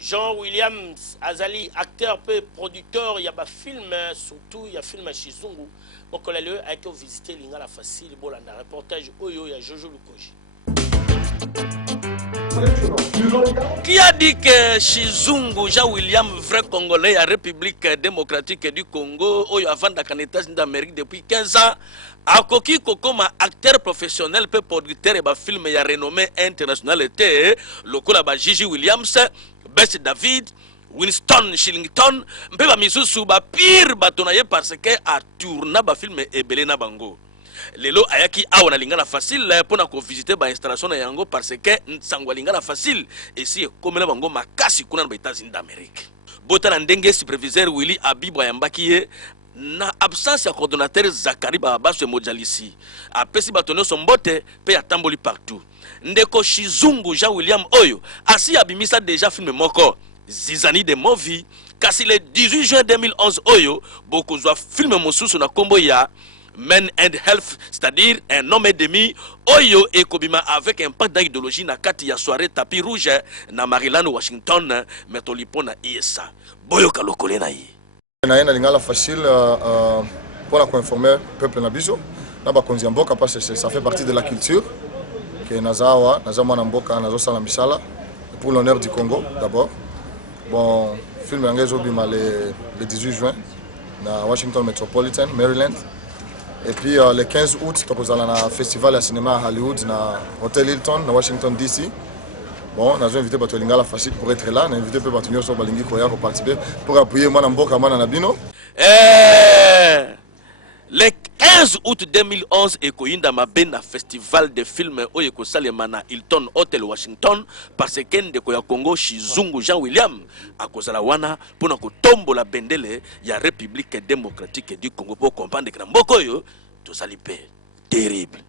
Jean Williams Azali, acteur peu producteur, il y a un film, surtout il y a un film à Chizungu. Donc on a été visiter Lingala Facile, bon, un reportage Oyo, il y a Jojo Lukoji. Qui a dit que Chizungu, Jean William, vrai Congolais, à République démocratique du Congo, Oyo avant d'États d'Amérique depuis 15 ans, a Koki comme acteur professionnel, peu producteur et film et renommé international était le collab Gigi Williams, Bess David, Winston Shillington, mpe ba misusu ba pire batonaye parce que a tourna ba film et belé na bango. Lelo ayaki awa na lingana facile pona ko visiter ba installation na yango parce que nsangwa lingana facile et si komela bango makasi kuna na États-Unis d'Amérique. Botana ndenge superviseur Willy Abibwa yambaki na absence ya coordonnateur Zakari Babaso Mojalisi apesi batonyo sombote pe atamboli partout. Ndeko Chizungu Jean William Oyo asi abimisa déjà film moko Zizani de Movie kasi le 18 juin 2011 Oyo bokozwa film mosusu na kombo ya Men and Health, c'est-à-dire un homme et demi Oyo et Kobima avec un pas d'idéologie na kati ya soirée tapis rouge na Maryland Washington metolipo na ISA boyo kalokole na yi na lingala facile pour informer le peuple nabiso na bakonzi mboka parce que ça fait partie de la culture que nazawa nazama na mboka nazo sala misala pour l'honneur du Congo d'abord. Bon, film angezo bima le 18 juin na Washington Metropolitan Maryland. Et puis le 15 août, nous allons à un festival de cinéma à Hollywood, à Hotel Hilton, à Washington DC. Bon, nous avons invité pour Lingala Facile pour être là. Nous avons invité pour Balingi Koya pour participer, pour appuyer moi Mboka Mana Nabino. Le 15 août 2011, Ekoyinda Mabena Festival de films Oyeko Salemana Hilton Hotel Washington, parce que Ndeko ya Congo Chizungu Jean William a kozala wana pour na kotombo la bendele ya République démocratique du Congo pour comprendre que Mboko yo to salipe terrible.